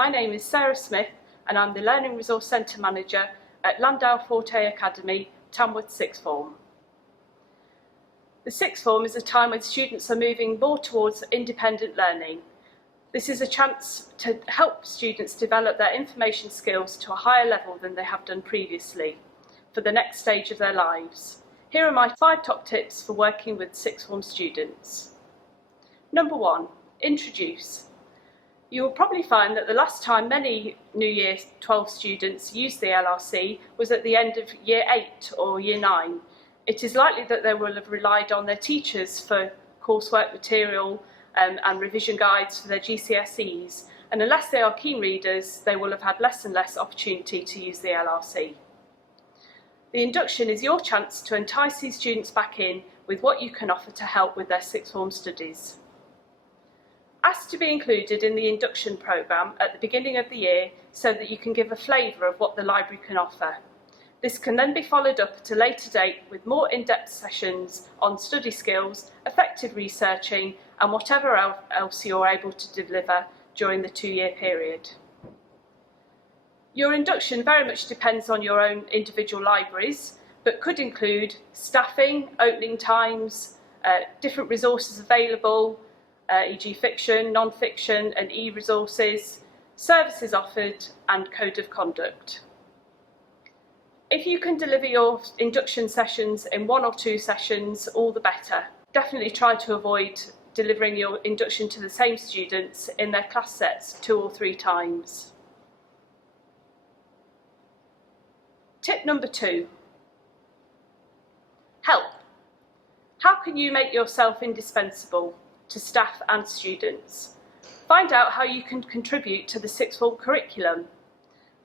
My name is Sarah Smith and I'm the Learning Resource Centre Manager at Landau Forte Academy, Tamworth Sixth Form. The Sixth Form is a time when students are moving more towards independent learning. This is a chance to help students develop their information skills to a higher level than they have done previously for the next stage of their lives. Here are my 5 top tips for working with Sixth Form students. Number 1, introduce. You will probably find that the last time many New Year 12 students used the LRC was at the end of Year 8 or Year 9. It is likely that they will have relied on their teachers for coursework material and revision guides for their GCSEs, and unless they are keen readers, they will have had less and less opportunity to use the LRC. The induction is your chance to entice these students back in with what you can offer to help with their Sixth Form studies. Ask to be included in the induction programme at the beginning of the year so that you can give a flavour of what the library can offer. This can then be followed up at a later date with more in-depth sessions on study skills, effective researching and whatever else you're able to deliver during the 2-year period. Your induction very much depends on your own individual libraries, but could include staffing, opening times, different resources available, e.g. fiction, non-fiction and e-resources, services offered and code of conduct. If you can deliver your induction sessions in 1 or 2 sessions, all the better. Definitely try to avoid delivering your induction to the same students in their class sets 2 or 3 times. Tip number 2, help. How can you make yourself indispensable to staff and students? Find out how you can contribute to the Sixth Form curriculum.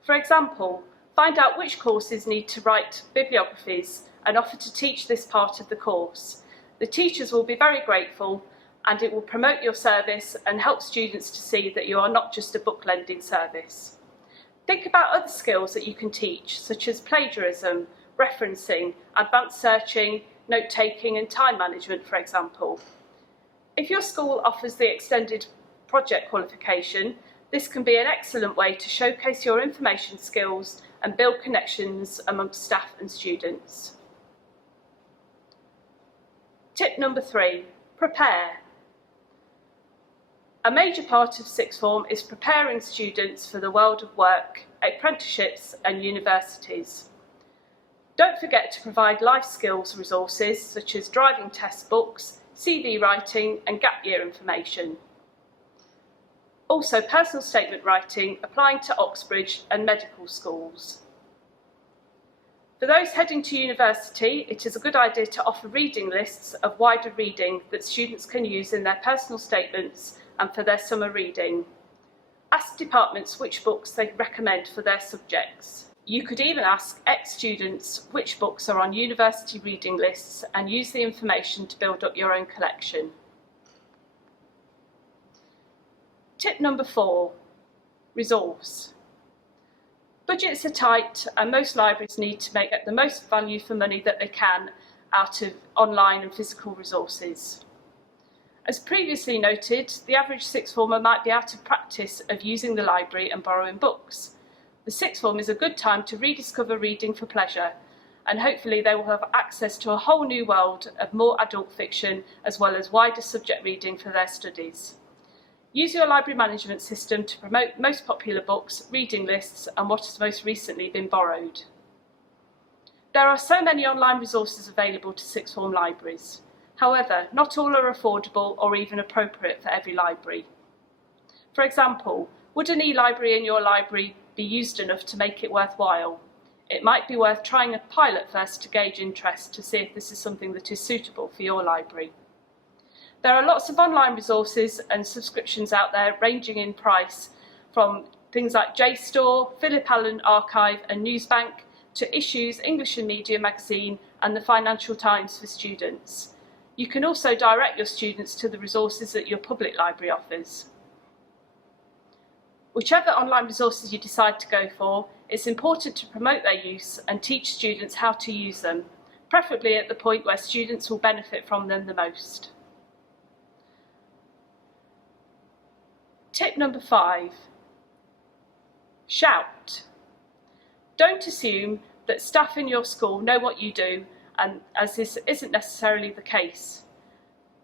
For example, find out which courses need to write bibliographies and offer to teach this part of the course. The teachers will be very grateful and it will promote your service and help students to see that you are not just a book lending service. Think about other skills that you can teach, such as plagiarism, referencing, advanced searching, note-taking and time management, for example. If your school offers the extended project qualification, this can be an excellent way to showcase your information skills and build connections amongst staff and students. Tip number 3, prepare. A major part of Sixth Form is preparing students for the world of work, apprenticeships and universities. Don't forget to provide life skills resources such as driving test books, CV writing and gap year information. Also personal statement writing applying to Oxbridge and medical schools. For those heading to university, it is a good idea to offer reading lists of wider reading that students can use in their personal statements and for their summer reading. Ask departments which books they recommend for their subjects. You could even ask ex-students which books are on university reading lists and use the information to build up your own collection. Tip number 4, resource. Budgets are tight and most libraries need to make the most value for money that they can out of online and physical resources. As previously noted, the average Sixth Former might be out of practice of using the library and borrowing books. The Sixth Form is a good time to rediscover reading for pleasure, and hopefully they will have access to a whole new world of more adult fiction as well as wider subject reading for their studies. Use your library management system to promote most popular books, reading lists and what has most recently been borrowed. There are so many online resources available to Sixth Form libraries. However, not all are affordable or even appropriate for every library. For example, would an e-library in your library be used enough to make it worthwhile? It might be worth trying a pilot first to gauge interest to see if this is something that is suitable for your library. There are lots of online resources and subscriptions out there ranging in price from things like JSTOR, Philip Allen Archive and Newsbank to Issues, English and Media magazine and the Financial Times for students. You can also direct your students to the resources that your public library offers. Whichever online resources you decide to go for, it's important to promote their use and teach students how to use them, preferably at the point where students will benefit from them the most. Tip number 5. Shout. Don't assume that staff in your school know what you do, and as this isn't necessarily the case.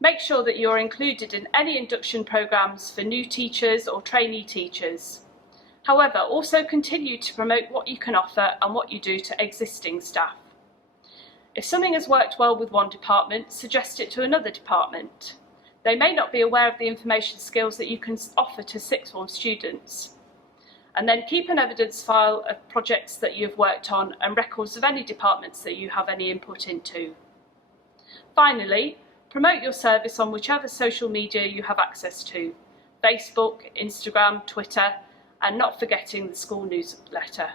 Make sure that you're included in any induction programmes for new teachers or trainee teachers. However, also continue to promote what you can offer and what you do to existing staff. If something has worked well with one department, suggest it to another department. They may not be aware of the information skills that you can offer to sixth form students. And then keep an evidence file of projects that you've worked on and records of any departments that you have any input into. Finally, promote your service on whichever social media you have access to: Facebook, Instagram, Twitter, and not forgetting the school newsletter.